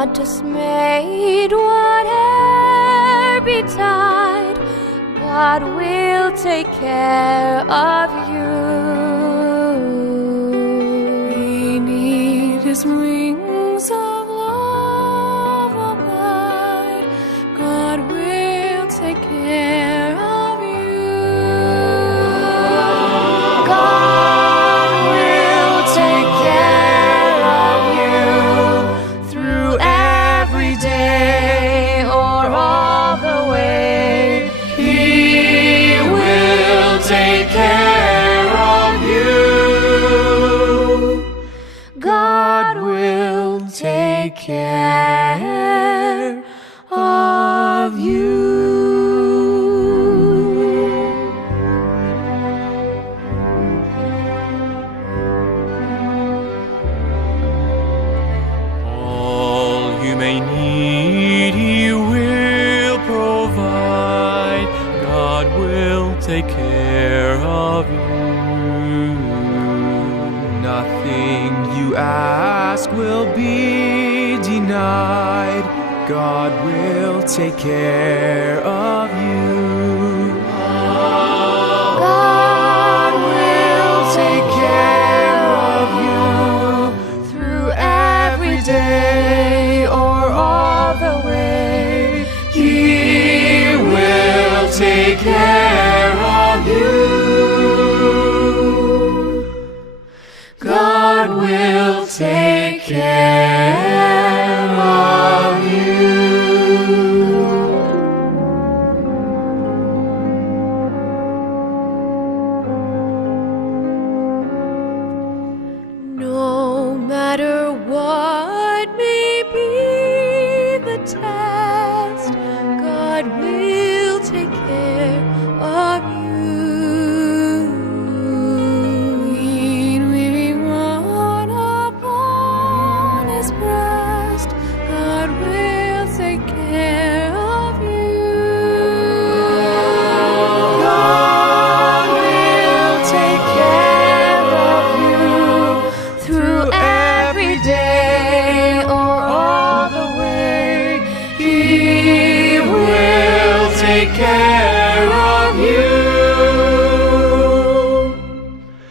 not dismayed, whate'er betide, God will take care of you. Beneath His wings of love abide, God will take care of you. God will take care of you through every day or all the way. He will take care of you. God will take care of you. All you may need, He will provide. God will take care of you. Nothing you ask will be denied. God will take care of you. God will take care of you through every day or all the way. He will take care of you. God will take care